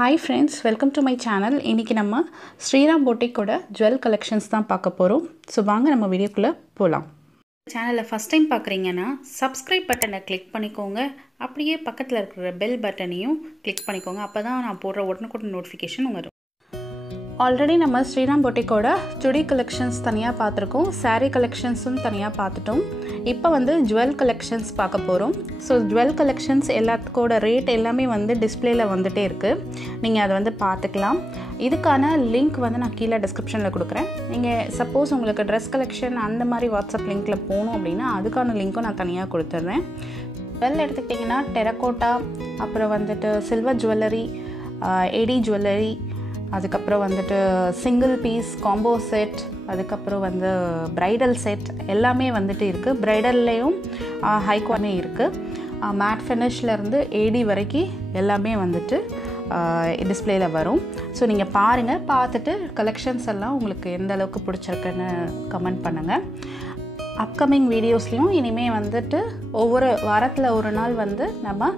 Hi friends, welcome to my channel. இன்னைக்கு நம்ம Sriram பொட்டிக்கோட jewel collections தான் பார்க்க போறோம். சோ வாங்க நம்ம வீடியோக்குள்ள போலாம். சேனலை ஃபர்ஸ்ட் டைம் பார்க்குறீங்கன்னா சப்ஸ்கிரைப் பட்டனை கிளிக் பண்ணிக்கோங்க. அப்படியே பக்கத்தில் இருக்கிற பெல் பட்டனையும் கிளிக் பண்ணிக்கோங்க. அப்பதான் நான் போடுற உடனுக்குடன் நோட்டிஃபிகேஷன் வரும். ஆல்ரெடி நம்ம ஸ்ரீராம் பொட்டிக்கோட சுடி கலெக்ஷன்ஸ் தனியாக பார்த்துருக்கோம், saree கலெக்ஷன்ஸும் தனியாக பார்த்துட்டோம். இப்போ வந்து ஜுவல் கலெக்ஷன்ஸ் பார்க்க போகிறோம். ஸோ ஜுவல் கலெக்ஷன்ஸ் எல்லாத்துக்கோட ரேட் எல்லாமே வந்து டிஸ்பிளேல வந்துகிட்டே இருக்குது, நீங்கள் அதை வந்து பார்த்துக்கலாம். இதுக்கான லிங்க் வந்து நான் கீழே டிஸ்கிரிப்ஷனில் கொடுக்குறேன். நீங்கள் சப்போஸ் உங்களுக்கு ட்ரெஸ் கலெக்ஷன் அந்த மாதிரி வாட்ஸ்அப் லிங்க்கில் போகணும் அப்படின்னா அதுக்கான லிங்க்கும் நான் தனியாக கொடுத்துட்றேன். ஜுவல் எடுத்துக்கிட்டிங்கன்னா டெரக்கோட்டா, அப்புறம் வந்துட்டு சில்வர் ஜுவல்லரி, ஏடி ஜுவல்லரி, அதுக்கப்புறம் வந்துட்டு சிங்கிள் பீஸ் காம்போ செட், அதுக்கப்புறம் வந்து பிரைடல் செட் எல்லாமே வந்துட்டு இருக்குது. பிரைடல்லையும் ஹை குவாலிட்டி இருக்குது. மேட் ஃபினிஷ்லேருந்து ஏடி வரைக்கும் எல்லாமே வந்துட்டு டிஸ்பிளேயில் வரும். ஸோ நீங்கள் பாருங்கள், பார்த்துட்டு கலெக்ஷன்ஸ் எல்லாம் உங்களுக்கு எந்த அளவுக்கு பிடிச்சிருக்குன்னு கமெண்ட் பண்ணுங்கள். அப்கமிங் வீடியோஸ்லேயும் இனிமேல் வந்துட்டு ஒவ்வொரு வாரத்தில் ஒரு நாள் வந்து நம்ம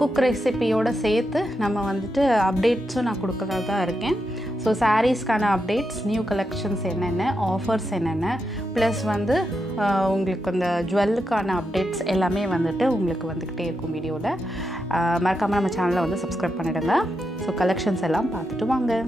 குக் ரெசிபியோடு சேர்த்து நம்ம வந்துட்டு அப்டேட்ஸும் நான் கொடுக்குறதா தான் இருக்கேன். ஸோ சாரீஸ்க்கான அப்டேட்ஸ், நியூ கலெக்ஷன்ஸ் என்னென்ன, ஆஃபர்ஸ் என்னென்ன, ப்ளஸ் வந்து உங்களுக்கு இந்த ஜுவல்லுக்கான அப்டேட்ஸ் எல்லாமே வந்துட்டு உங்களுக்கு வந்துக்கிட்டே இருக்கும் வீடியோவில். மறக்காமல் நம்ம சேனலை வந்து சப்ஸ்கிரைப் பண்ணிவிடுங்க. ஸோ கலெக்ஷன்ஸ் எல்லாம் பார்த்துட்டு வாங்க.